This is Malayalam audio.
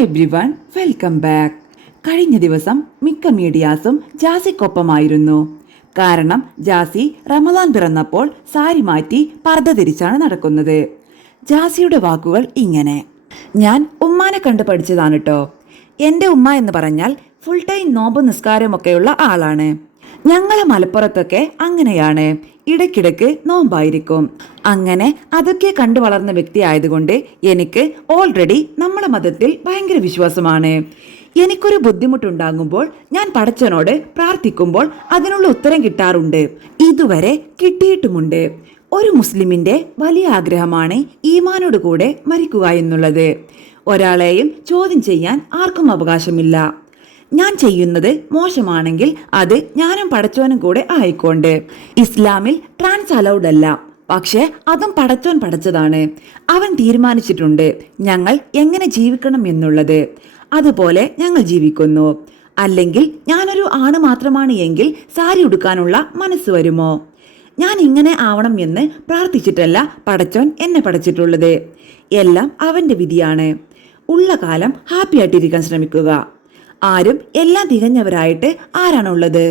Hi everyone, welcome back. കഴിഞ്ഞ ദിവസം മിക്ക മീഡിയാസും ജാസിക്കൊപ്പമായിരുന്നു. കാരണം ജാസി റമദാൻ പിറന്നപ്പോൾ സാരി മാറ്റി പർദ്ദ തിരിച്ചാണ് നടക്കുന്നത്. ജാസിയുടെ വാക്കുകൾ ഇങ്ങനെ: ഞാൻ ഉമ്മാനെ കണ്ടു പഠിച്ചതാണ് കേട്ടോ. എൻ്റെ ഉമ്മ എന്ന് പറഞ്ഞാൽ ഫുൾ ടൈം നോമ്പ് നിസ്കാരമൊക്കെയുള്ള ആളാണ്. ഞങ്ങളെ മലപ്പുറത്തൊക്കെ അങ്ങനെയാണ്, ഇടയ്ക്കിടയ്ക്ക് നോമ്പായിരിക്കും. അങ്ങനെ അതൊക്കെ കണ്ടു വളർന്ന വ്യക്തി ആയതുകൊണ്ട് എനിക്ക് ഓൾറെഡി നമ്മളെ മതത്തിൽ ഭയങ്കര വിശ്വാസമാണ്. എനിക്കൊരു ബുദ്ധിമുട്ടുണ്ടാകുമ്പോൾ ഞാൻ പടച്ചവനോട് പ്രാർത്ഥിക്കുമ്പോൾ അതിനുള്ള ഉത്തരം കിട്ടാറുണ്ട്. ഇതുവരെ കിട്ടിയിട്ടുമുണ്ട്. ഒരു മുസ്ലിമിന്റെ വലിയ ആഗ്രഹമാണ് ഈമാനോട് കൂടെ മരിക്കുക എന്നുള്ളത്. ഒരാളെയും ചോദ്യം ചെയ്യാൻ ആർക്കും അവകാശമില്ല. ഞാൻ ചെയ്യുന്നത് മോശമാണെങ്കിൽ അത് ഞാനും പടച്ചോനും കൂടെ ആയിക്കൊണ്ട്. ഇസ്ലാമിൽ ട്രാൻസ് അലൗഡ് അല്ല, പക്ഷെ അതും പടച്ചോൻ പടച്ചതാണ്. അവൻ തീരുമാനിച്ചിട്ടുണ്ട് ഞങ്ങൾ എങ്ങനെ ജീവിക്കണം എന്നുള്ളത്. അതുപോലെ ഞങ്ങൾ ജീവിക്കുന്നു. അല്ലെങ്കിൽ ഞാനൊരു ആണ് മാത്രമാണ് എങ്കിൽ സാരി ഉടുക്കാനുള്ള മനസ്സ് വരുമോ? ഞാൻ ഇങ്ങനെ ആവണം എന്ന് പ്രാർത്ഥിച്ചിട്ടല്ല പടച്ചോൻ എന്നെ പടച്ചിട്ടുള്ളത്. എല്ലാം അവന്റെ വിധിയാണ്. ഉള്ള കാലം ഹാപ്പി ആയിട്ടിരിക്കാൻ ശ്രമിക്കുക. ആരും എല്ലാം തികഞ്ഞവരായിട്ട് ആരാണുള്ളത്?